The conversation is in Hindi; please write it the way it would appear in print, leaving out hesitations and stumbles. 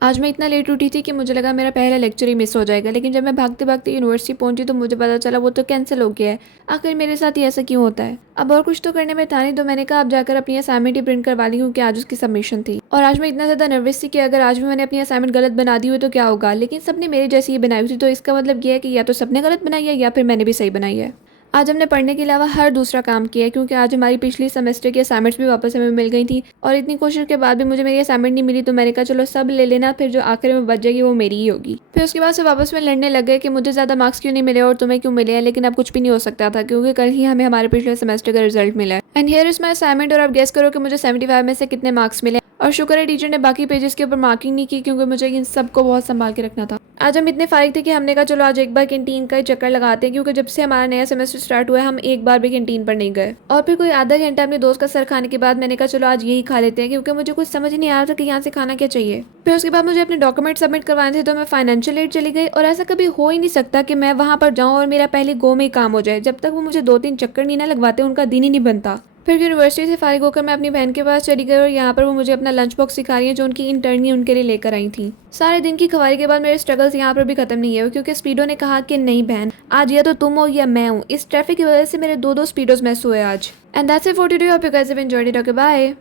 आज मैं इतना लेट उठी थी कि मुझे लगा मेरा पहला लेक्चर ही मिस हो जाएगा, लेकिन जब मैं भागते भागते यूनिवर्सिटी पहुंची तो मुझे पता चला वो तो कैंसिल हो गया है। आखिर मेरे साथ ही ऐसा क्यों होता है। अब और कुछ तो करने में था नहीं, तो मैंने कहा अब जाकर अपनी असाइनमेंट ही प्रिंट करवा ली, क्योंकि आज उसकी सबमिशन थी। और आज मैं इतना ज़्यादा नर्वस थी कि अगर आज भी मैंने अपनी असाइनमेंट गलत बना दी हुई तो क्या होगा। लेकिन सबने मेरे जैसी ही बनाई हुई थी, तो इसका मतलब ये है कि या तो सबने गलत बनाई है या फिर मैंने भी सही बनाई है। आज हमने पढ़ने के अलावा हर दूसरा काम किया है, क्योंकि आज हमारी पिछली सेमेस्टर की असाइनमेंट्स भी वापस हमें मिल गई थी। और इतनी कोशिश के बाद भी मुझे मेरी असाइनमेंट नहीं मिली, तो मैंने कहा चलो सब ले लेना, फिर जो आखिर में बच जाएगी वो मेरी ही होगी। फिर उसके बाद से वापस में लड़ने लग गए कि मुझे ज़्यादा मार्क्स क्यों नहीं मिले और तुम्हें क्यों मिले हैं। लेकिन अब कुछ भी नहीं हो सकता था, क्योंकि कल ही हमें हमारे पिछले सेमेस्टर का रिजल्ट मिला है। And here is my assignment, और आप गेस करो कि मुझे 75 में से कितने मार्क्स मिले। और शुक्र है टीचर ने बाकी पेजेस के ऊपर मार्किंग नहीं की, क्योंकि मुझे इन सबको बहुत संभाल के रखना था। आज हम इतने फारिग थे कि हमने कहा चलो आज एक बार कैंटीन का ही चक्कर लगाते हैं, क्योंकि जब से हमारा नया सेमेस्टर स्टार्ट हुआ है हम एक बार भी कैंटीन पर नहीं गए। और फिर कोई आधा घंटा अपने दोस्त का सर खाने के बाद मैंने कहा चलो आज यही खा लेते हैं, क्योंकि मुझे कुछ समझ नहीं आ रहा था कि यहाँ से खाना क्या चाहिए। फिर उसके बाद मुझे अपने डॉक्यूमेंट सबमिट करवाने थे, तो मैं फाइनेंशियल एड चली गई। और ऐसा कभी हो ही नहीं सकता कि मैं वहाँ पर जाऊँ और मेरा पहले गो में ही काम हो जाए। जब तक वो मुझे 2-3 चक्कर नहीं ना लगवाते उनका दिन ही नहीं बनता। फिर यूनिवर्सिटी से फारिग होकर मैं अपनी बहन के पास चली गई, और यहाँ पर वो मुझे अपना लंच बॉक्स सिखा रही है, जो उनकी इंटर्नी उनके लिए लेकर आई थी। सारे दिन की खवारी के बाद मेरे स्ट्रगल्स यहाँ पर भी खत्म नहीं है, क्योंकि स्पीडो ने कहा कि नहीं बहन, आज या तो तुम हो या मैं हूँ। इस ट्रैफिक की वजह से मेरे दो स्पीडोज मिस हुए आज। And that's it for today, hope you guys have enjoyed it. Okay bye.